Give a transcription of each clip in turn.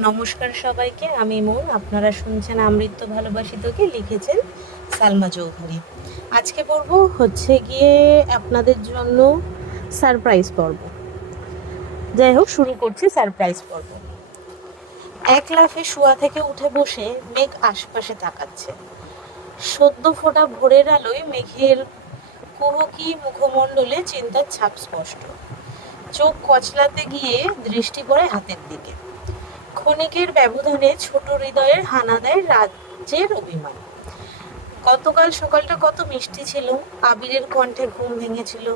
নমস্কার সবাইকে। আমি মন আপনারা শুনছেন আমৃত্য ভালোবাসিতকে, লিখেছেন সালমা চৌধুরী। আজকে পর্ব হচ্ছে গিয়ে আপনাদের জন্য সারপ্রাইজ পর্ব। যাই হোক, শুরু করছি সারপ্রাইজ পর্ব। এক লাফে শোয়া থেকে উঠে বসে মেঘ আশপাশে তাকাচ্ছে। সদ্য ফোটা ভোরের আলোয় মেঘের কুহকি মুখমণ্ডলে চিন্তার ছাপ স্পষ্ট। চোখ কচলাতে গিয়ে দৃষ্টি পড়ে হাতের দিকে। ক্ষণিকের ব্যবধানে ছোট হৃদয়ের হানা দেয় রাজ্যের অভিমান। গতকাল সকালটা কত মিষ্টি ছিল, আবিরের কণ্ঠে ঘুম ভেঙেছিল,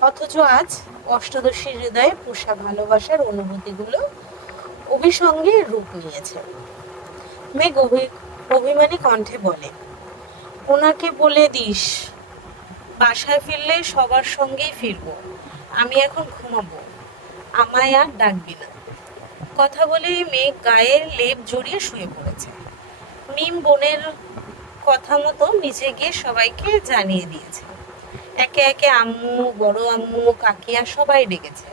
অথচ আজ অষ্টদশীর হৃদয়ে পোষা ভালোবাসার অনুভূতিগুলো অভিসঙ্গে রূপ নিয়েছে। মেঘ অভি- অভিমানী কণ্ঠে বলে, ওনাকে বলে দিস, বাসায় ফিরলে সবার সঙ্গেই ফিরবো। আমি এখন ঘুমাবো। আমায় আর ডাকবি না। কথা বলে মেঘ গায়ের লেপ জড়িয়ে শুয়ে পড়েছে। মিম বোনের কথা মতো নিচে গিয়ে সবাইকে জানিয়ে দিয়েছে। একে একে আম্মু, বড় আম্মু, কাকিয়া সবাই ডেকেছে।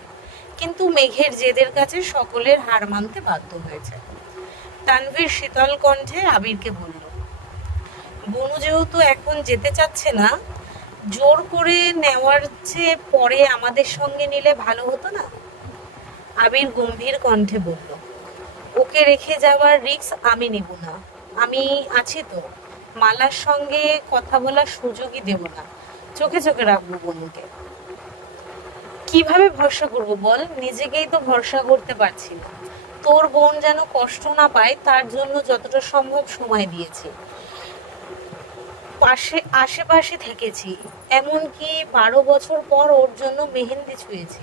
কিন্তু মেঘের জেদের কাছে সকলের হার মানতে বাধ্য হয়েছে। তানভীর শীতল কণ্ঠে আবিরকে বলল, বনু যেহেতু এখন যেতে চাচ্ছে না, জোর করে নেওয়ার চেয়ে পরে আমাদের সঙ্গে নিলে ভালো হতো না? আবির গম্ভীর কণ্ঠে বলল, ওকে রেখে যাওয়ার রিস্ক আমি নেব না। আমি আছি তো। মালার সঙ্গে কথা বলার সুযোগই দেব না। চোখে চোখে রাখব বনুকে কীভাবে ভরসা করব বল? নিজেকেই তো ভরসা করতে পারছি না। তোর বোন যেন কষ্ট না পায়, তার জন্য যতটা সম্ভব সময় দিয়েছি। পাশে, আশেপাশে থেকেছি। এমনকি বারো বছর পর ওর জন্য মেহেন্দি ছুঁয়েছি।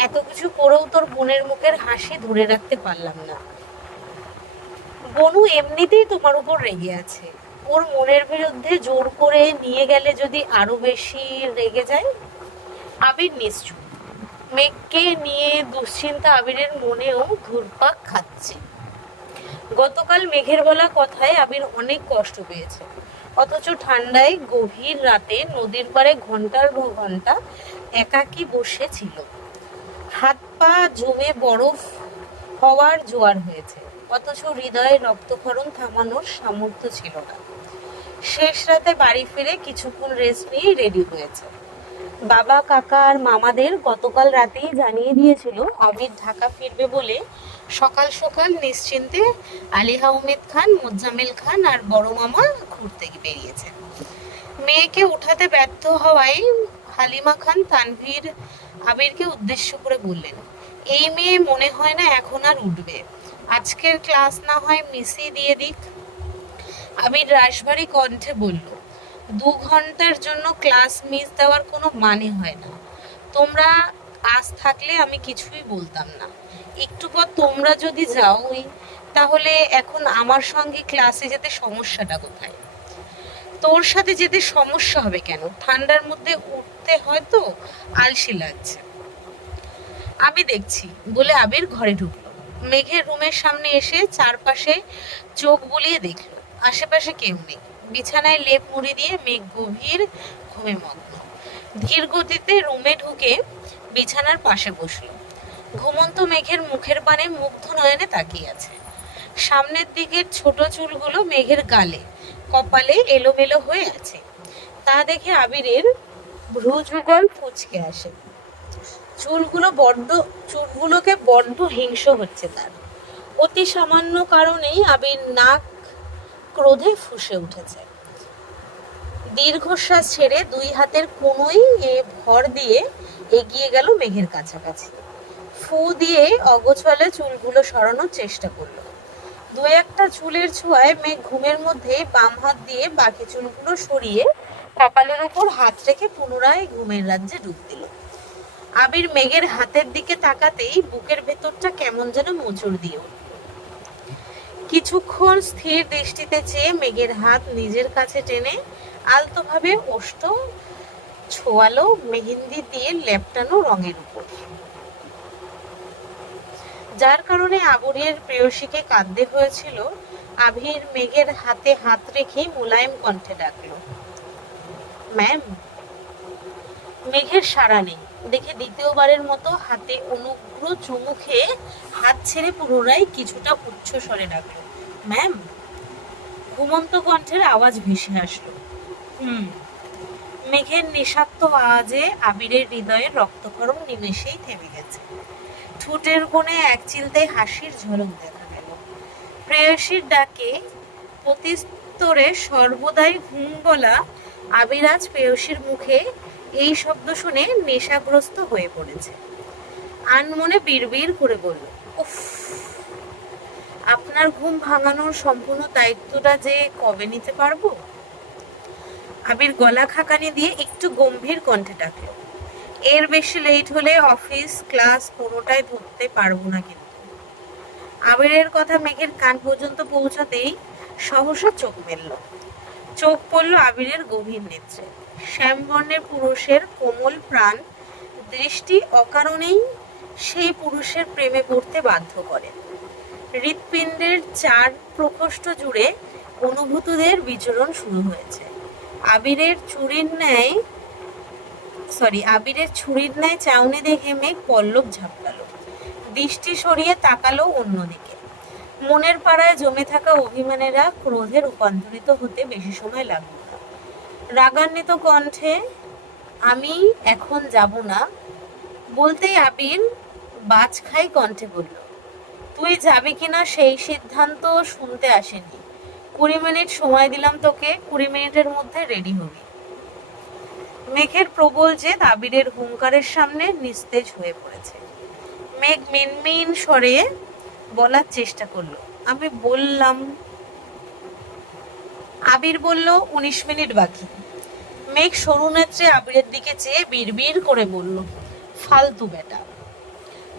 এত কিছু করেও তোর বোনের মুখের হাসি ধরে রাখতে পারলাম না। বনু এমনিতেই তোমার উপর রেগে আছে। ওর মনের বিরুদ্ধে জোর করে নিয়ে গেলে যদি আরও বেশি রেগে যায়? আবির নিশ্চুপ। মেঘকে নিয়ে দুশ্চিন্তা আবিরের মনেও ঘুরপাক খাচ্ছে। গতকাল মেঘের বলা কথায় আবির অনেক কষ্ট পেয়েছে। অথচ ঠান্ডায় গভীর রাতে নদীর পাড়ে ঘণ্টার পর ঘণ্টা একাকী বসে ছিল। হাত পা জমে বরফ হওয়ার জোয়ার হয়েছে। অথচ হৃদয়ে রক্তক্ষরণ থামানোর সামর্থ্য ছিল না। শেষ রাতে বাড়ি ফিরে কিছুক্ষণ রেস্ট নিয়ে রেডি হয়েছে। বাবা, কাকা আর মামাদের গতকাল রাতেই জানিয়ে দিয়েছিল আবির ঢাকা ফিরবে বলে সকাল সকাল নিশ্চিন্তে আলী আহমেদ খান, মোজাম্মেল খান আর বড় মামা ঘুরতে বেরিয়েছে মেয়েকে উঠাতে ব্যর্থ হওয়ায় হালিমা খান তানভীর আবিরকে উদ্দেশ্য করে বললেন, এই মেয়ে মনে হয় না এখন আর উঠবে। আজকের ক্লাস না হয় মিসই দিয়ে দিক। আবির রাশভারী কণ্ঠে বলল, দু ঘণ্টার জন্য ক্লাস মিস দেওয়ার কোনো মানে হয় না। তোমরা আজ থাকলে আমি কিছুই বলতাম না। একটু পর তোমরা যদি যাও ওই তাহলে এখন আমার সঙ্গে ক্লাসে যেতে সমস্যাটা কোথায়? তোর সাথে যেতে সমস্যা হবে কেন? ঠান্ডার মধ্যে উঠতে হয়তো আলসি লাগছে। আমি দেখছি, বলে আবির ঘরে ঢুকলো। মেঘের রুমের সামনে এসে চারপাশে চোখ বুলিয়ে দেখল। আশেপাশে কেউ নেই। বিছানায় লেপ মুড়ি দিয়ে মেঘ গভীর ঘুমে মগ্ন। ধীর গতিতে রুমে ঢুকে বিছানার পাশে বসল। ঘুমন্ত মেঘের মুখের পানে মুগ্ধ নয়নে তাকিয়ে আছে। সামনের দিকের ছোট চুলগুলো মেঘের গালে। কপালে এলোমেলো হয়ে আছে। তা দেখে আবিরের ভ্রু যুগল ফুচকে আসে। চুলগুলো বড্ড, চুলগুলোকে বড্ড হিংস হচ্ছে তার। অতি সামান্য কারণেই আবির নাক ক্রোধে ফুসে উঠেছে। দীর্ঘশ্বাস ছেড়ে দুই হাতের কোনোই এ ভর দিয়ে এগিয়ে গেল মেঘের কাছাকাছি। ফু দিয়ে অগোছালে চুলগুলো সরানোর চেষ্টা করল। দু একটা চুলের ছোঁয়ায় মেঘ ঘুমের মধ্যে বাম হাত দিয়ে বাকি চুলগুলো সরিয়ে কপালের উপর হাত রেখে পুনরায় ঘুমের রাজ্যে ডুব দিল। আবির মেঘের হাতের দিকে তাকাতেই বুকের ভেতরটা কেমন যেন মোচড় দিয়ে কিছুক্ষণ স্থির দৃষ্টিতে চেয়ে মেঘের হাত নিজের কাছে টেনে আলতোভাবে ওষ্ঠ ছোয়ালো মেহেন্দি দিয়ে লেপটানো রঙের উপর। যার কারণে আবুরের প্রেয়সীকে কাঁদতে হয়েছিল, আবির মেঘের হাতে হাত রেখে মোলায়েম কণ্ঠে ডাকল, ম্যাম, মেঘের সাড়া নেই। দেখে দ্বিতীয়বারের মতো হাতে অনুগ্র চুমু খেয়ে হাত ছেড়ে পুনরায় কিছুটা উচ্চ স্বরে ডাকলো, ম্যাম, ঘুমন্ত কণ্ঠের আওয়াজ ভেসে আসলো, হুম, মেঘের নিঃস্বার্থ আওয়াজে আবিরের হৃদয়ের রক্তক্ষরণ নিমেষেই থেমে গেছে। ঠোঁটের কোণে এক চিলতে হাসির ঝলক দেখা গেল। প্রেয়সীর ডাকে প্রতিস্তরে সর্বদাই ঘুম বলা আবিরাজ প্রেয়সীর মুখে এই শব্দ শুনে নেশাগ্রস্ত হয়ে পড়েছে। আনমনে বিড়বিড় করে বলল, উফ, আপনার ঘুম ভাঙানোর সম্পূর্ণ দায়িত্বটা যে কবে নিতে পারব? আবির গলা খাকানি দিয়ে একটু গম্ভীর কণ্ঠে ডাকলো এর বেশি লেট হলে অফিস ক্লাস কোনোটাই ধরতে পারব না কিন্তু। আবিরের কথা মেঘের কান পর্যন্ত পৌঁছাতেই সহসা চোখ মেলল। চোখ পড়ল আবিরের গভীর নেত্রে। শ্যামবর্ণের পুরুষের কোমল প্রাণ দৃষ্টি অকারণেই সেই পুরুষের প্রেমে পড়তে বাধ্য করে। হৃৎপিণ্ডের চার প্রকোষ্ঠ জুড়ে অনুভূতিদের বিচরণ শুরু হয়েছে। আবিরের চুরির ন্যায় সরি, আবিরের ছুরির ন্যায় চাউনি দেখে মেঘ পল্লব ঝাপটালো দৃষ্টি সরিয়ে তাকালো অন্যদিকে। মনের পাড়ায় জমে থাকা অভিমানেরা ক্রোধে রূপান্তরিত হতে বেশি সময় লাগল রাগান্বিত কণ্ঠে, আমি এখন যাব না। বলতেই আবির বাজ খাই কণ্ঠে বলল, তুই যাবি কিনা সেই সিদ্ধান্ত শুনতে আসেনি। কুড়ি মিনিট সময় দিলাম তোকে, কুড়ি মিনিটের মধ্যে রেডি হবি। মেঘের প্রবল যে আবিরের হুঙ্কারের সামনে নিস্তেজ হয়ে পড়েছে। মেঘ মিনমিন স্বরে বলার চেষ্টা করল। আমি বললাম, আবির বলল, উনিশ মিনিট বাকি। মেঘ সরু নেত্রে আবিরের দিকে চেয়ে বিড়বিড় করে বলল, ফালতু বেটা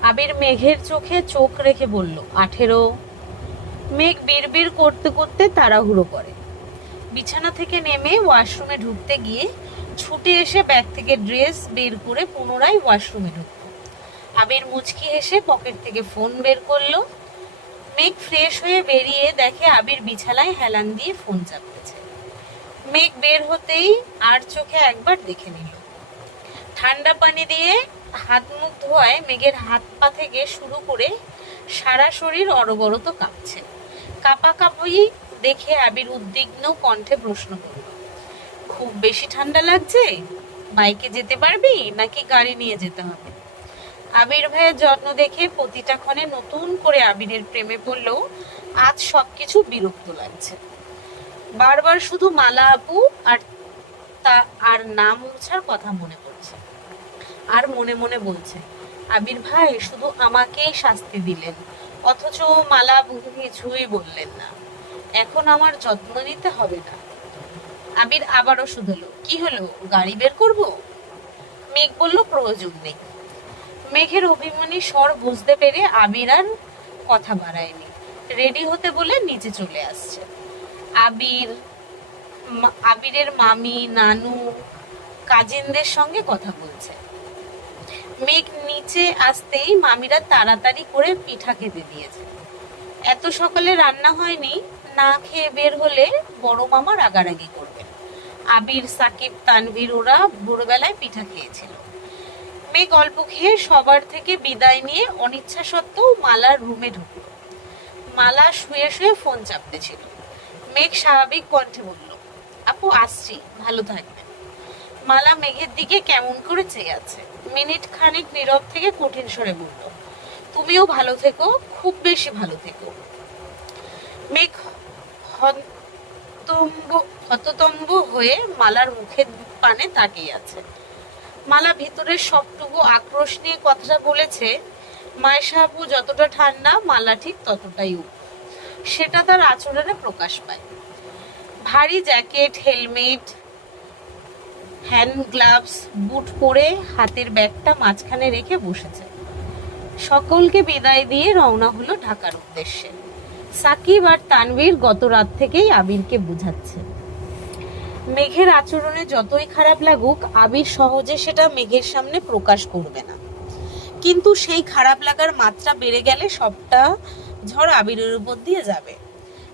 আবির মেঘের চোখে চোখ রেখে বলল, আঠেরো। মেঘ বিড়বিড় করতে করতে তাড়াহুড়ো করে। বিছানা থেকে নেমে ওয়াশরুমে ঢুকতে গিয়ে ছুটে এসে ব্যাগ থেকে ড্রেস বের করে পুনরায় ওয়াশরুমে ঢুকল। আবির মুচকি হেসে পকেট থেকে ফোন বের করল। মেঘ ফ্রেশ হয়ে বেরিয়ে দেখে আবির বিছানায় হেলান দিয়ে ফোন চাপতেছে মেঘ বের হতেই আর চোখে একবার দেখে নিল। ঠান্ডা পানি দিয়ে হাত মুখ ধোয়ায় মেঘের হাত পা থেকে শুরু করে সারা শরীর অরবরত কাঁপছে। কাপা দেখে আবির উদ্বিগ্ন কণ্ঠে প্রশ্ন করল খুব বেশি ঠান্ডা লাগছে? বাইকে যেতে পারবি নাকি গাড়ি নিয়ে যেতে হবে? আবির ভাইয়ের যত্ন দেখে প্রতিটা ক্ষণে নতুন করে আবিরের প্রেমে পড়লেও আজ সবকিছু বিরক্ত লাগছে। বারবার শুধু মালা আপু আর তা আর নাম মোছার কথা মনে পড়ছে। আর মনে মনে বলছে, আবির ভাই, শুধু আমাকেই শাস্তি দিলেন, অথচ মালা আপু কিছুই বললেন না। এখন আমার যত্ন নিতে হবে না। আবির আবারও শুধলো। কি হলো? গাড়ি বের করব? মেঘ বলল, প্রয়োজন নেই। মেঘের অভিমানী স্বর বুঝতে পেরে আবির আর কথা বাড়ায়নি। রেডি হতে বলে নিচে চলে আসছে। আবির আবিরের মামি, নানু, কাজিনদের সঙ্গে কথা বলছে। মেঘ নিচে আসতেই মামিরা তাড়াতাড়ি করে পিঠা খেতে দিয়েছে। এত সকালে রান্না হয়নি, না খেয়ে বের হলে বড় মামা রাগারাগি করবেন আবির, সাকিব, তানভীর ওরা ভোরবেলায় পিঠা খেয়েছিল। মেঘ অল্প খেয়ে সবার থেকে বিদায় নিয়ে অনিচ্ছা সত্ত্বেও মালার রুমে ঢুকলো। মালা শুয়ে শুয়ে ফোন চাপতেছিল। মেঘ স্বাভাবিক কণ্ঠে বলল, আপু, আসছি, ভালো থাকবেন। মালা মেঘের দিকে কেমন করে চেয়ে আছে। মিনিট খানিক নীরব থেকে কঠিন স্বরে বলল, তুমিও ভালো থেকো, খুব বেশি ভালো থেকো। মেঘ হতম্ব হততম্ব হয়ে মালার মুখের পানে তাকিয়ে আছে। মালা ভিতরের সবটুকু আক্রোশ নিয়ে কথাটা বলেছে মায়েশা আপু যতটা ঠান্ডা, মালা ঠিক ততটাই উপ সেটা তার আচরণে প্রকাশ পায়। ভারী jacket, helmet, hand gloves, boot পরে হাতের ব্যাগটা মাঝখানে রেখে বসেছে। সকলকে বিদায় দিয়ে রওনা হলো ঢাকার উদ্দেশ্যে। সাকিব আর তানভীর গত রাত থেকেই আবিরকে বুঝাচ্ছে। মেঘের আচরণে যতই খারাপ লাগুক, আবির সহজে সেটা মেঘের সামনে প্রকাশ করবে না। কিন্তু সেই খারাপ লাগার মাত্রা বেড়ে গেলে সবটা ঝড় আবিরের উপর দিয়ে যাবে।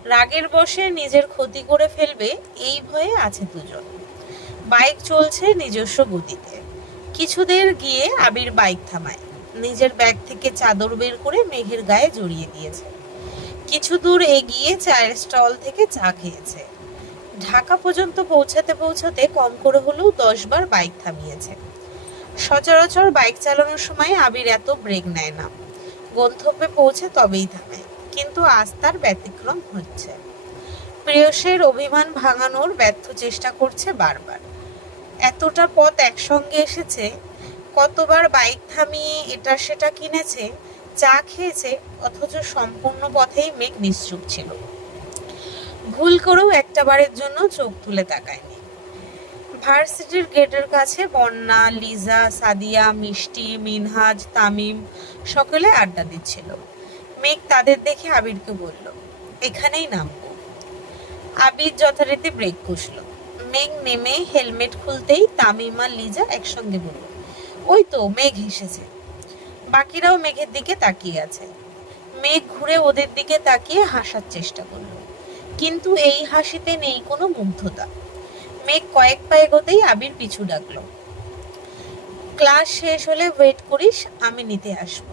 রাগের বশে নিজের ক্ষতি করে ফেলবে, এই ভয়ে আছে দুজন। বাইক চলছে নিজস্ব গতিতে। কিছুদের গিয়ে আবির বাইক থামায়। নিজের ব্যাগ থেকে চাদর বের করে মেঘের গায়ে জড়িয়ে দিয়েছে। কিছু দূর এগিয়ে চায়ের স্টল থেকে চা খেয়েছে। ঢাকা পর্যন্ত পৌঁছাতে পৌঁছাতে কম করে হলেও দশ বার বাইক থামিয়েছে। সচরাচর বাইক চালানোর সময় আবির এত ব্রেক নেয় না। গন্তব্যে পৌঁছে তবেই থামে, কিন্তু আজ তার ব্যতিক্রম হচ্ছে। প্রেয়সের অভিমান ভাঙানোর ব্যর্থ চেষ্টা করছে বারবার। এতটা পথ একসঙ্গে এসেছে, কতবার বাইক থামিয়ে এটা সেটা কিনেছে চা খেয়েছে, অথচ সম্পূর্ণ পথেই মেঘ নিশ্চুপ ছিল। ভুল করেও একটা বারের জন্য চোখ তুলে তাকায়নি। ভার্সিটির গেটের কাছে বন্যা, লিজা, সাদিয়া, মিষ্টি, মিনহাজ, তামিম সকলে আড্ডা দিচ্ছিল। মেঘ তাদের দেখে আবিরকে বলল, এখানেই নামবো। আবির যথারীতি ব্রেক কষল। মেঘ নেমে হেলমেট খুলতেই তামিম আর লিজা একসঙ্গে বলল, ওই তো, মেঘ হেসেছে বাকিরাও মেঘের দিকে তাকিয়ে আছে। মেঘ ঘুরে ওদের দিকে তাকিয়ে হাসার চেষ্টা করল। কিন্তু এই হাসিতে নেই কোনো মুগ্ধতা। মেঘ কয়েক পা এগোতেই আবির পিছু ডাকলো। ক্লাস শেষ হলে ওয়েট করিস, আমি নিতে আসব।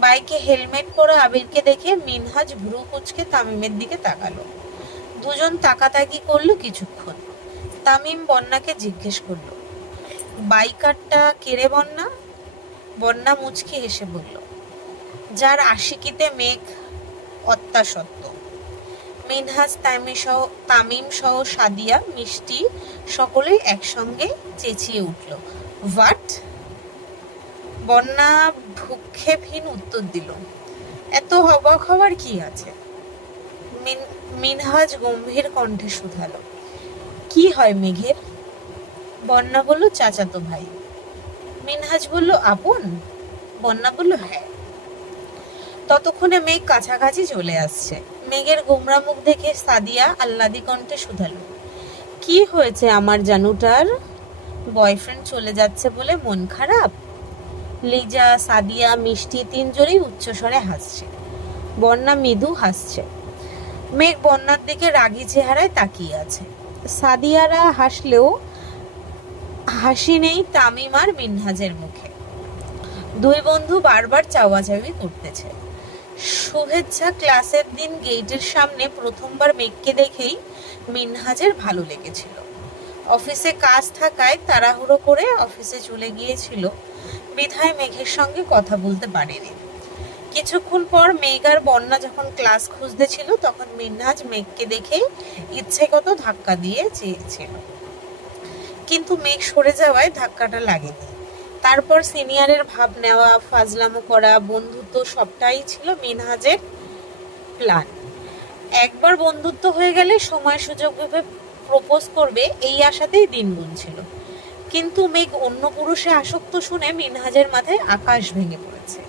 বাইকে হেলমেট পরা আবিরকে দেখে মিনহাজ ভ্রু কুচকে তামিমের দিকে তাকালো। দুজন তাকাতাকি করল কিছুক্ষণ। তামিম বন্যাকে জিজ্ঞেস করল, বাইকারটা কেড়ে বন্যা? বন্যা মুচকি হেসে বলল, যার আশিকিতে মেঘ অত্যাসত্ত্ব। মিনহাজ তামি সহ তামিম সহ সাদিয়া, মিষ্টি সকলেই একসঙ্গে চেঁচিয়ে উঠল। হোয়াট? বন্যা ভূক্ষেপহীন উত্তর দিল, এত অবাক হবার কি আছে? মিন- মিনহাজ গম্ভীর কণ্ঠে শুধালো, কি হয় মেঘের? বন্যা বলল, চাচাতো ভাই মিনহাজ বলল, আপন? বন্যা বলল হ্যাঁ। ততক্ষণে মেঘ কাছাকাছি চলে আসছে। মেঘের গোমরা মুখ দেখে সাদিয়া আহ্লাদি কণ্ঠে শুধালো, কি হয়েছে আমার জানুটার? বয়ফ্রেন্ড চলে যাচ্ছে বলে মন খারাপ? লিজা, সাদিয়া, মিষ্টি তিনজনই উচ্চস্বরে হাসছে। বন্যা মৃদু হাসছে। মেঘ বন্যার দিকে রাগী চেহারায় তাকিয়ে আছে। সাদিয়ারা হাসলেও হাসি নেই তামিম আর মিনহাজের মুখে। দুই বন্ধু বারবার চাওয়াচাওয়ি করতেছে। শুভেচ্ছা ক্লাসের দিন গেটের সামনে প্রথমবার মেঘকে দেখেই মিনহাজের ভালো লেগেছিল। অফিসে কাজ থাকায় তাড়াহুড়ো করে অফিসে চলে গিয়েছিল। বিধায় মেঘের সঙ্গে কথা বলতে পারেনি। কিছুক্ষণ পর মেঘ আর বন্যা যখন ক্লাস খুঁজতে ছিল, তখন মিনহাজ মেঘকে দেখে ইচ্ছেগত ধাক্কা দিয়ে চেয়েছিল। কিন্তু মেঘ সরে যাওয়ায় ধাক্কাটা লাগেনি। তারপর সিনিয়রের ভাব নেওয়া, ফাজলামো করা, বন্ধুত্ব সবটাই ছিল মিনহাজের প্ল্যান একবার বন্ধুত্ব হয়ে গেলে সময় সুযোগ ভেবে প্রপোজ করবে, এই আশাতেই দিন গুনছিল। কিন্তু মেঘ অন্য পুরুষে আসক্ত শুনে মিনহাজের মাথায় আকাশ ভেঙে পড়েছে।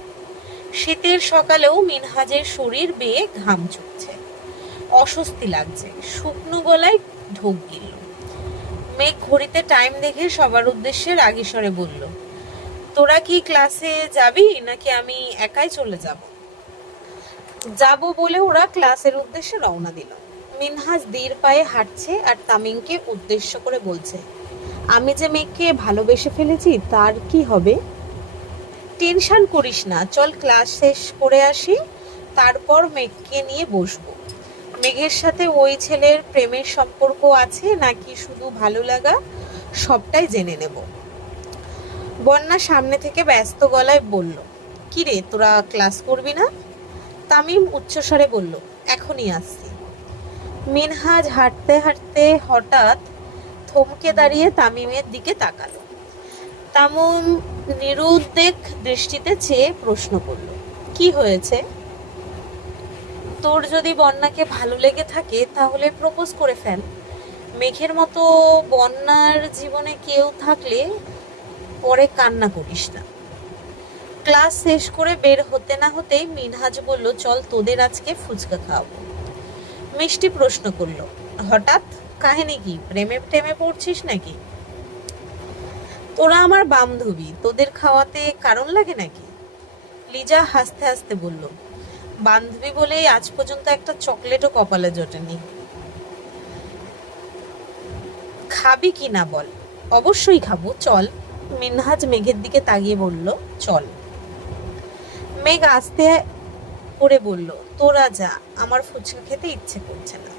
শীতের সকালেও মিনহাজের শরীর বেয়ে ঘাম ছুটছে অস্বস্তি লাগছে, শুকনো গলায় ঢোক গিলল। মেঘ ঘড়িতে টাইম দেখে সবার উদ্দেশ্যে রাগী স্বরে বলল, তোরা কি ক্লাসে যাবি নাকি আমি একাই চলে যাব? যাব বলে ওরা ক্লাসের উদ্দেশ্যে রওনা দিল। মিনহাজ দীর পায়ে হাঁটছে আর তামিমকে উদ্দেশ্য করে বলছে, আমি যে মেঘকে ভালোবেসে ফেলেছি, তার কি হবে? টেনশন করিস না, চল ক্লাস শেষ করে আসি, তারপর মেঘকে নিয়ে বসবো। মেঘের সাথে ওই ছেলের প্রেমের সম্পর্ক আছে নাকি শুধু ভালো লাগা? সবটাই জেনে নেব। বন্যা সামনে থেকে ব্যস্ত গলায় বলল, কি রে, তোরা ক্লাস করবি না? তামিম উচ্চস্বরে বলল, এখনই আসছি। মিনহাজ হাঁটতে হাঁটতে হঠাৎ থমকে দাঁড়িয়ে তামিমের দিকে তাকালো। তামিম নিরুদ্বেগ দৃষ্টিতে চেয়ে প্রশ্ন করল, কি হয়েছে? তোর যদি বন্যাকে ভালো লেগে থাকে, তাহলে প্রপোজ করে ফেল। মেঘের মতো বন্যার জীবনে কেউ থাকলে পরে কান্না করিস না। ক্লাস শেষ করে বের হতে না হতেই মিনহাজ বলল, চল তোদের আজকে ফুচকা খাওয়াবো। মিষ্টি প্রশ্ন করল, হঠাৎ? কাহিনী কি? প্রেমে প্রেমে পড়ছিস নাকি? তোরা আমার বান্ধবী, তোদের খাওয়াতে কারণ লাগে নাকি? লিজা হাসতে হাসতে বলল বান্ধবী বলেই আজ পর্যন্ত একটা চকলেটও কপালে জোটেনি। খাবি কি না বল? অবশ্যই খাব, চল। মিনহাজ মেঘের দিকে তাকিয়ে বলল, চল। মেঘ আস্তে করে বলল, তোরা যা, আমার ফুচকা খেতে ইচ্ছে করছে না।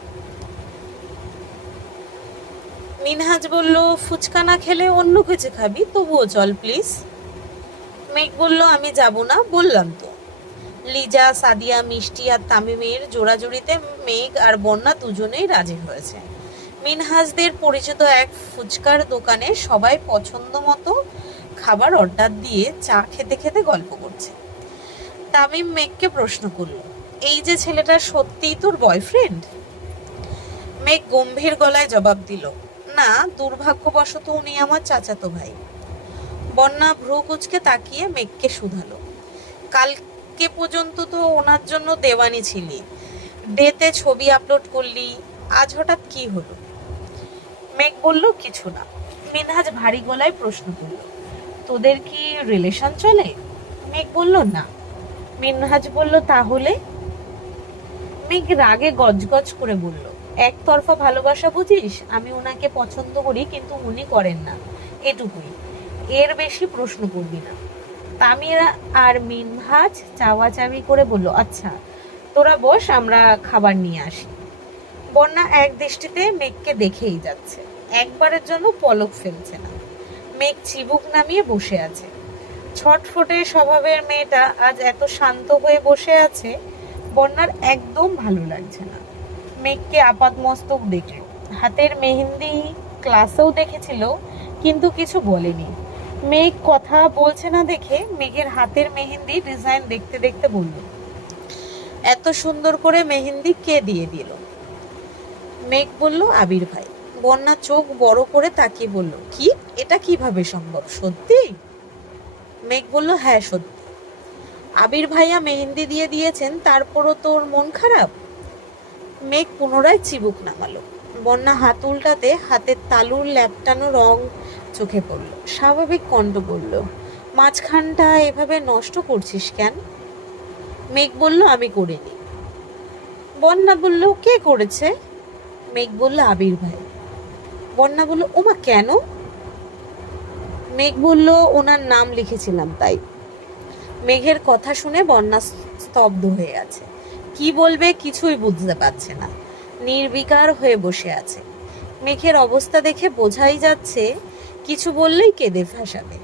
মিনহাজ বলল, ফুচকা না খেলে অন্য কিছু খাবি, তবুও চল, প্লিজ। মেঘ বলল, আমি যাব না, বললাম তো। লিজা, সাদিয়া, মিষ্টি আর তামিমের জোড়াজুড়িতে মেঘ আর বন্যা দুজনেই রাজি হয়েছে। মিনহাজদের পরিচিত এক ফুচকার দোকানে সবাই পছন্দ মতো খাবার অর্ডার দিয়ে চা খেতে খেতে গল্প করছে। তামিম মেঘকে প্রশ্ন করল, এই যে ছেলেটা সত্যিই তোর বয়ফ্রেন্ড মেঘ গম্ভীর গলায় জবাব দিল, না, দুর্ভাগ্যবশত উনি আমার চাচাতো ভাই। বন্যা ভ্রু কুচকে তাকিয়ে মেঘকে শুধালো কালকে পর্যন্ত তো ওনার জন্য দেওয়ানি ছিলি। ডেতে ছবি আপলোড করলি, আজ হঠাৎ কি হলো? মেঘ বলল, কিছু না। মিনহাজ ভারী গলায় প্রশ্ন করল, তোদের কি রিলেশন চলে? মেঘ বলল, না। মিনহাজ বলল, তাহলে? মেঘ রাগে গজগজ করে বলল, একতরফা ভালোবাসা বুঝিস? আমি ওনাকে পছন্দ করি, কিন্তু উনি করেন না। এটুকুই। এর বেশি প্রশ্ন করবি না। তামিরা আর মিনহাজ চাওয়াচাবি করে বলল আচ্ছা তোরা বস, আমরা খাবার নিয়ে আসি। বন্যা এক দৃষ্টিতে মেঘকে দেখেই যাচ্ছে। একবারের জন্য পলক ফেলছে না। মেঘ চিবুক নামিয়ে বসে আছে। ছটফটে স্বভাবের মেয়েটা আজ এত শান্ত হয়ে বসে আছে, বন্যার একদম ভালো লাগছে না। মেঘকে আপাত মস্তক দেখল। হাতের মেহেন্দি ক্লাসেও দেখেছিল, কিন্তু কিছু বলেনি। মেঘ কথা বলছে না দেখে মেঘের হাতের মেহেন্দি ডিজাইন দেখতে দেখতে বলল, এত সুন্দর করে মেহেন্দি কে দিয়ে দিল? মেঘ বলল, আবির ভাই। বন্যা চোখ বড় করে তাকিয়ে বলল, কি? এটা কীভাবে সম্ভব? সত্যি? মেঘ বলল হ্যাঁ সত্যি। আবির ভাইয়া মেহেন্দি দিয়ে দিয়েছেন, তারপরও তোর মন খারাপ? মেঘ পুনরায় চিবুক নামালো। বন্যা হাত উল্টাতে হাতের তালুর ল্যাপটানো রং চোখে পড়ল, স্বাভাবিক কণ্ঠ বলল, মাঝখানটা এভাবে নষ্ট করছিস কেন? মেঘ বলল, আমি করিনি। বন্যা বলল, কে করেছে? মেঘ বলল, আবির ভাই। বন্যা বলল, ওমা, কেন? মেঘ বলল, ওনার নাম লিখেছিলাম তাই। মেঘের কথা শুনে বন্যা স্তব্ধ হয়ে আছে। কি বলবে কিছুই বুঝতে পারছে না। নির্বিকার হয়ে বসে আছে। মেঘের অবস্থা দেখে বোঝাই যাচ্ছে কিছু বললেই কেঁদে ফাঁসাবে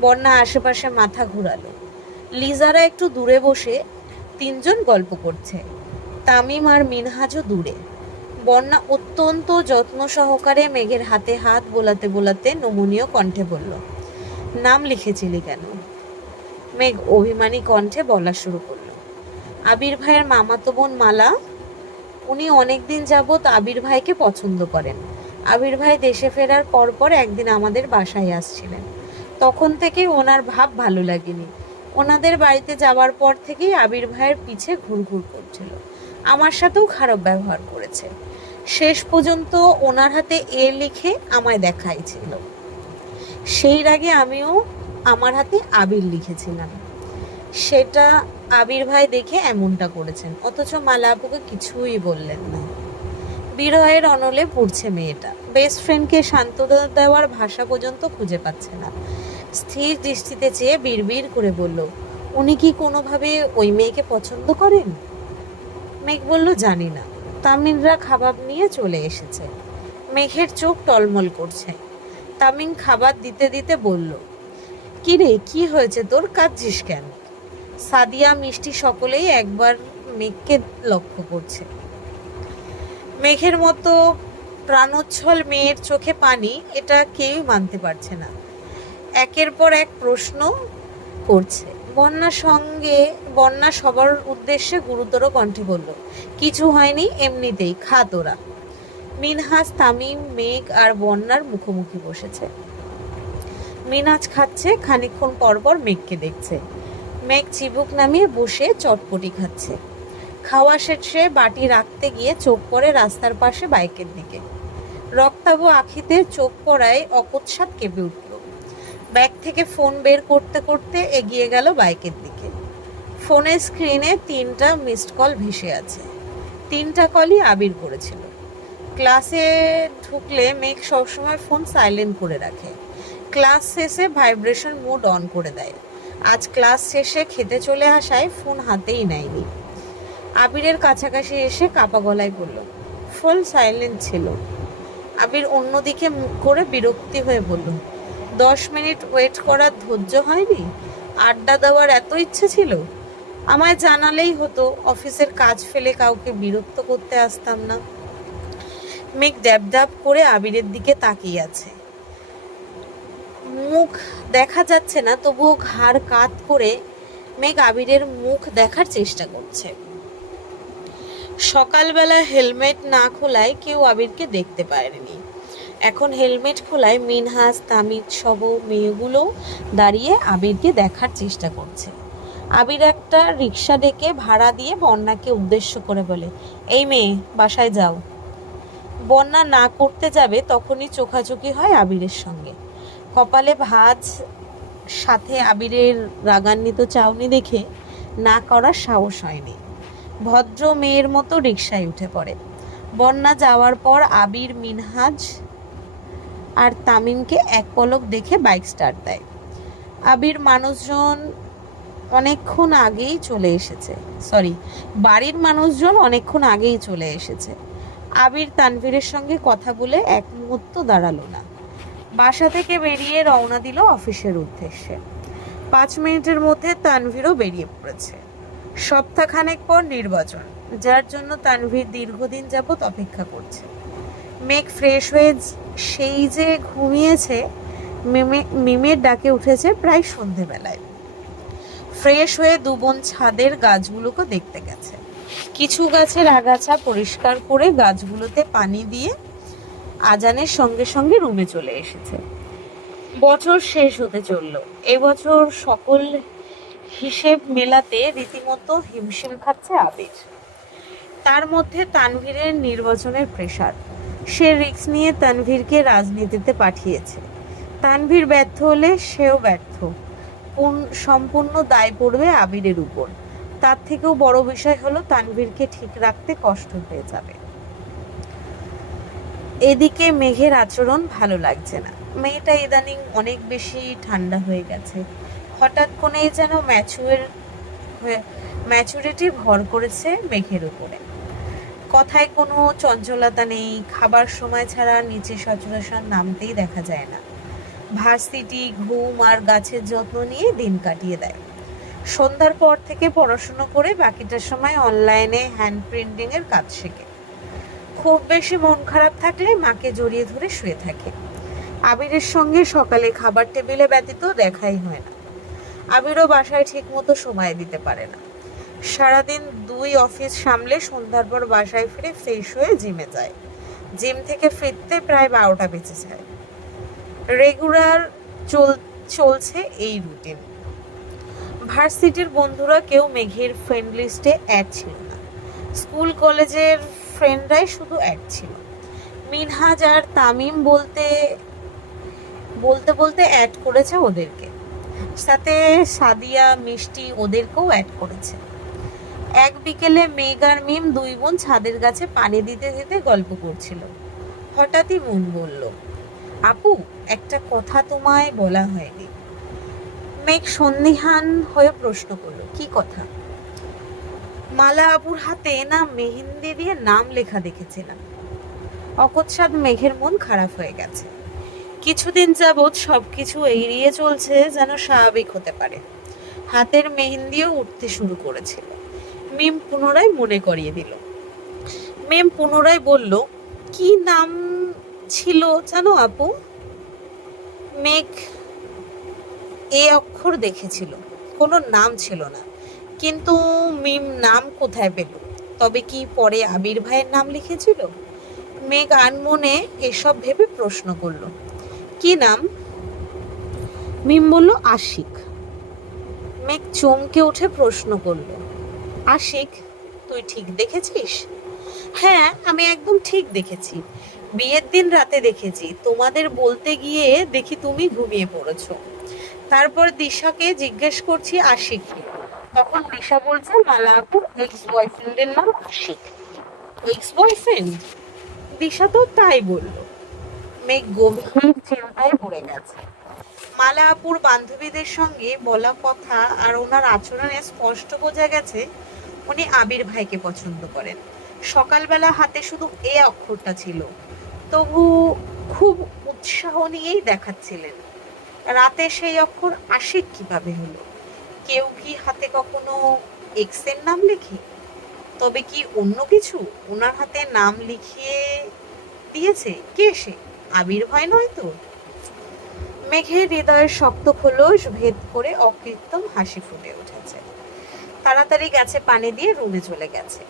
বন্যা আশেপাশে মাথা ঘুরালো। লিজারা একটু দূরে বসে তিনজন গল্প করছে। তামিম আর মিনহাজও দূরে। বন্যা অত্যন্ত যত্ন সহকারে মেঘের হাতে হাত বোলাতে বোলাতে নমনীয় কণ্ঠে বলল, নাম লিখেছিলি কেন? মেঘ অভিমানী কণ্ঠে বলা শুরু করল, আবির ভাইয়ের মামাতো বোন মালা? উনি অনেকদিন যাবৎ আবির ভাইকে পছন্দ করেন। আবির ভাই দেশে ফেরার পরপর একদিন আমাদের বাসায় আসছিলেন। তখন থেকে ওনার ভাব ভালো লাগেনি। ওনাদের বাড়িতে যাওয়ার পর থেকেই আবির ভাইয়ের পিছে ঘুরঘুর করছিল। আমার সাথেও খারাপ ব্যবহার করেছে। শেষ পর্যন্ত ওনার হাতে এ লিখে আমায় দেখাইছিল। সেই আগে আমিও আমার হাতে আবির লিখেছিলাম। সেটা আবির ভাই দেখে এমনটা করেছেন। অথচ মালা আপুকে কিছুই বললেন না। বিরহের অনলে পড়ছে মেয়েটা। বেস্ট ফ্রেন্ডকে সান্ত্বনা দেওয়ার ভাষা পর্যন্ত খুঁজে পাচ্ছে না। স্থির দৃষ্টিতে চেয়ে বিড়বিড় করে বলল, উনি কি কোনোভাবে ওই মেয়েকে পছন্দ করেন? মেঘ বলল, জানি না। তামিনরা খাবার নিয়ে চলে এসেছে। মেঘের চোখ টলমল করছে। তামিন খাবার দিতে দিতে বলল, কি রে, কি হয়েছে তোর? কাঁদছিস কেন? সাদিয়া মিষ্টি সকলেই একবার মেঘকে লক্ষ্য করছে। মেঘের মতো প্রাণোচ্ছল মেয়ের চোখে পানি, এটা কেউই মানতে পারছে না। একের পর এক প্রশ্ন করছে। বন্যার সঙ্গে, বন্যা সবার উদ্দেশ্যে গুরুতর কণ্ঠে বলল, কিছু হয়নি এমনিতেই, খা তোরা। মিনহাজ তামিম, মেঘ আর বন্যার মুখোমুখি বসেছে। মিনাজ খাচ্ছে, খানিকক্ষণ পরপর মেঘকে দেখছে। মেঘ চিবুক নামিয়ে বসে চটপটি খাচ্ছে। খাওয়া শেষে বাটি রাখতে গিয়ে চোখ পড়ে রাস্তার পাশে বাইকের দিকে। রক্তাভ আখিতে চোখ পড়ায় অকৎসাত কেঁপে উঠল। ব্যাগ থেকে ফোন বের করতে করতে এগিয়ে গেল বাইকের দিকে। ফোনের স্ক্রিনে তিনটা মিসড কল ভেসে আছে। তিনটা কলই আবির করেছিল। ক্লাসে ঢুকলে মেঘ সবসময় ফোন সাইলেন্ট করে রাখে। ক্লাস শেষে ভাইব্রেশন মোড অন করে দেয়। আজ ক্লাস শেষে খেতে চলে আসায় ফোন হাতেই নেয়নি। আবিরের কাছাকাছি এসে কাপা গলায় বলল, ফুল সাইলেন্ট ছিল। আবির অন্যদিকে মুখ করে বিরক্তি হয়ে বলল, দশ মিনিট ওয়েট করার ধৈর্য হয়নি? আড্ডা দেওয়ার এত ইচ্ছে ছিল? আমায় জানালেই হতো অফিসের কাজ ফেলে কাউকে বিরক্ত করতে আসতাম না। মেঘ ড্যাব ড্যাব করে আবিরের দিকে তাকিয়ে আছে। মুখ দেখা যাচ্ছে না, তবুও ঘাড় কাত করে মেঘ আবিরের মুখ দেখার চেষ্টা করছে। সকালবেলা হেলমেট না খোলায় কেউ আবিরকে দেখতে পারেনি। এখন হেলমেট খোলায় মিনহাস, তামিদ সব মেয়েগুলো দাঁড়িয়ে আবিরকে দেখার চেষ্টা করছে। আবির একটা রিক্সা ডেকে ভাড়া দিয়ে বন্যাকে উদ্দেশ্য করে বলে, এই মেয়ে, বাসায় যাও। বন্যা না করতে যাবে তখনই চোখাচোখি হয় আবিরের সঙ্গে। কপালে ভাঁজ, সাথে আবিরের রাগান্বিত চাউনি দেখে না করার সাহস হয়নি। ভদ্র মেয়ের মতো রিক্সায় উঠে পড়ে। বন্যা যাওয়ার পর আবির, মিনহাজ আর তামিমকে এক পলক দেখে বাইক স্টার্ট দেয়। আবির মানুষজন অনেকক্ষণ আগেই চলে এসেছে। সরি বাড়ির মানুষজন অনেকক্ষণ আগেই চলে এসেছে। আবির তানভীরের সঙ্গে কথা বলে এক মুহূর্ত দাঁড়াল না। বাসা থেকে বেরিয়ে রওনা দিল অফিসের উদ্দেশ্যে। পাঁচ মিনিটের মধ্যে তানভীরও বেরিয়ে পড়েছে। সপ্তাহখানেক পর নির্বাচন, যার জন্য তানভীর দীর্ঘদিন যাবৎ অপেক্ষা করছে। মেঘ ফ্রেশ হয়ে সেই যে ঘুমিয়েছে, মিমে, মিমের ডাকে উঠেছে প্রায় সন্ধেবেলায়। ফ্রেশ হয়ে দুবন ছাদের গাছগুলোকে দেখতে গেছে। কিছু গাছের আগাছা পরিষ্কার করে গাছগুলোতে পানি দিয়ে আজানের সঙ্গে সঙ্গে রুমে চলে এসেছে। বছর শেষ হতে চলল। এবছর সকল হিসেব মেলাতে রীতিমতো হিমশিম খাচ্ছে আবির। তার মধ্যে তানভীরের নির্বাচনের প্রেশার। সে রিস্ক নিয়ে তানভীরকে রাজনীতিতে পাঠিয়েছে। তানভীর ব্যর্থ হলে সেও ব্যর্থ। পূর্ণ- সম্পূর্ণ দায় পড়বে আবিরের উপর। তার থেকেও বড় বিষয় হলো তানভীরকে ঠিক রাখতে কষ্ট হয়ে যাবে। এদিকে মেঘের আচরণ ভালো লাগছে না। মেয়েটা ইদানিং অনেক বেশি ঠান্ডা হয়ে গেছে। হঠাৎ কোনেই যেন ম্যাচুয়ার ম্যাচুরিটি ভর করেছে মেঘের উপরে। কথায় কোনো চঞ্চলতা নেই, খাবার সময় ছাড়া নিচে সচরাচর নামতেই দেখা যায় না। ভার্সিটি ঘুম আর গাছের যত্ন নিয়ে দিন কাটিয়ে দেয়। সন্ধ্যার পর থেকে পড়াশুনো করে বাকিটার সময় অনলাইনে হ্যান্ড প্রিন্টিং এর কাজ শেখে। খুব বেশি মন খারাপ থাকলে মাকে জড়িয়ে ধরে শুয়ে থাকে। আবিরের সঙ্গে সকালে খাবার টেবিলে ব্যতীত দেখাই হয় না। আবিরও বাসায় ঠিক মতো সময় দিতে পারে না। সারাদিন দুই অফিস সামলে সন্ধ্যার পর বাসায় ফিরে ফ্রেশ হয়ে জিমে যায়। জিম থেকে ফিরতে প্রায় বারোটা বেঁচে যায়। রেগুলার চল, চলছে এই রুটিন। ভার্সিটির বন্ধুরা কেউ মেঘের ফ্রেন্ড লিস্টে অ্যাড ছিল না। স্কুল কলেজের ফ্রেন্ডরাই শুধু অ্যাড ছিল। মিনহাজ আর তামিম বলতে বলতে বলতে অ্যাড করেছে ওদেরকে। সাথে সাদিয়া, মিষ্টি ওদেরকেও অ্যাড করেছে। এক বিকেলে মেঘ আর মিম দুই বোন ছাদের গাছে পানি দিতে দিতে গল্প করছিল। হঠাৎই মন বলল, আপু, একটা কথা তোমায় বলা হয়নি। মেঘ সন্দিহান হয়ে প্রশ্ন করল, কি কথা? মালা আপুর হাতে না মেহেন্দি দিয়ে নাম লেখা দেখেছিলাম। অকস্মাৎ মেঘের মন খারাপ হয়ে গেছে। কিছুদিন যাবৎ সবকিছু এড়িয়ে চলছে যেন স্বাভাবিক হতে পারে। হাতের মেহেন্দিও উঠতে শুরু করেছিল। মিম পুনরায় মনে করিয়ে দিল। মেম পুনরায় বলল, কি নাম ছিল জানো আপু? মেঘ এ অক্ষর দেখেছিল। কোনো নাম ছিল না। কিন্তু মিম নাম কোথায় পেল? তবে কি পরে আবির ভাইয়ের নাম লিখেছিল? মেঘ আনমনে এসব ভেবে প্রশ্ন করল। কি নাম? মিম বলল আশিক। মেঘ চমকে উঠে প্রশ্ন করল আশিক তুই ঠিক দেখেছিস? হ্যাঁ আমি একদম ঠিক দেখেছি। বিয়ের দিন রাতে দেখেছি। তোমাদের বলতে গিয়ে দেখি তুমি ঘুমিয়ে পড়েছো। তারপর দিশাকে জিজ্ঞেস করছি আশিক কে। তখন দিশা বলছে মালাপুর এক্স বয়ফ্রেন্ডের নাম আশিক। এক্স বয়ফ্রেন্ড দিশা তো তাই বলল। মেঘ গভীর চিন্তায় পড়ে গেছে। মালাপুর বান্ধবীদের সঙ্গে বলা কথা আর ওনার আচরণে স্পষ্ট বোঝা গেছে উনি আবির ভাইকে পছন্দ করেন। সকালবেলা হাতে শুধু এ অক্ষরটা ছিল। তবু খুব উৎসাহ নিয়েই দেখাচ্ছিলেন। রাতে সেই অক্ষর আসে কীভাবে হলো? কেউ কি হাতে কখনো এক্সের নাম লেখে? তবে কি অন্য কিছু? ওনার হাতে নাম লিখিয়ে দিয়েছে? কে সে? আবির ভাই নয় তো? মেঘের হৃদয়ের শক্ত খোলস ভেদ করে অকৃত্রিম হাসি ফুটে উঠেছে। তাড়াতাড়ি গাছে পানি দিয়ে রুমে চলে গেছে।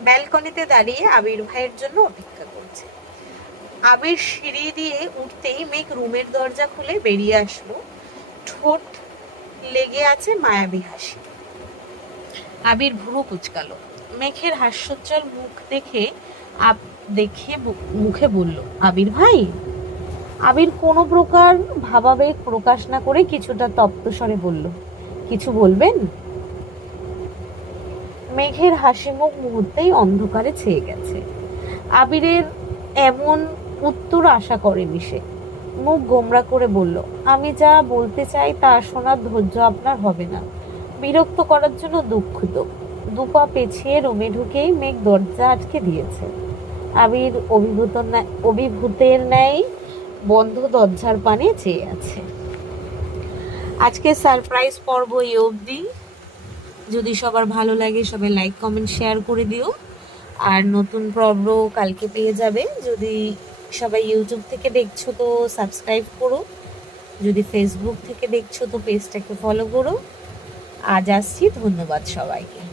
ব্যালকনিতে দাঁড়িয়ে আবির ভাইয়ের জন্য অপেক্ষা করছে। আবির সিঁড়ি দিয়ে উঠতেই মেঘ রুমের দরজা খুলে বেরিয়ে আসলো। ঠোঁট লেগে আছে মায়াবী হাসি। আবির ভুরু কুচকালো। মেঘের হাস্যোজ্জ্বল মুখ দেখে দেখে মুখে বলল, আবির ভাই? আবির কোনো প্রকার ভাবাবেগ প্রকাশ না করে কিছুটা তপ্ত স্বরে বলল, কিছু বলবেন? মেঘের হাসি মুখ মুহূর্তেই অন্ধকারে ছেয়ে গেছে। আবিরের এমন উত্তর আশা করেনি সে। মুখ গোমরা করে বলল, আমি যা বলতে চাই তা শোনার ধৈর্য আপনার হবে না। বিরক্ত করার জন্য দুঃখিত। দুপা পেছিয়ে রুমে ঢুকেই মেঘ দরজা আটকে দিয়েছে। আবির অভিভূত অভিভূতের ন্যায় বন্ধ দরজার পানে চেয়ে আছে। আজকে সারপ্রাইজ পর্ব এই অবধি। যদি সবার ভালো লাগে সবাই লাইক কমেন্ট শেয়ার করে দিও। আর নতুন পর্ব কালকে পেয়ে যাবে। যদি সবাই ইউটিউব থেকে দেখছ তো সাবস্ক্রাইব করো। যদি ফেসবুক থেকে দেখছ তো পেজটাকে ফলো করো। আজ আসছি, ধন্যবাদ সবাইকে।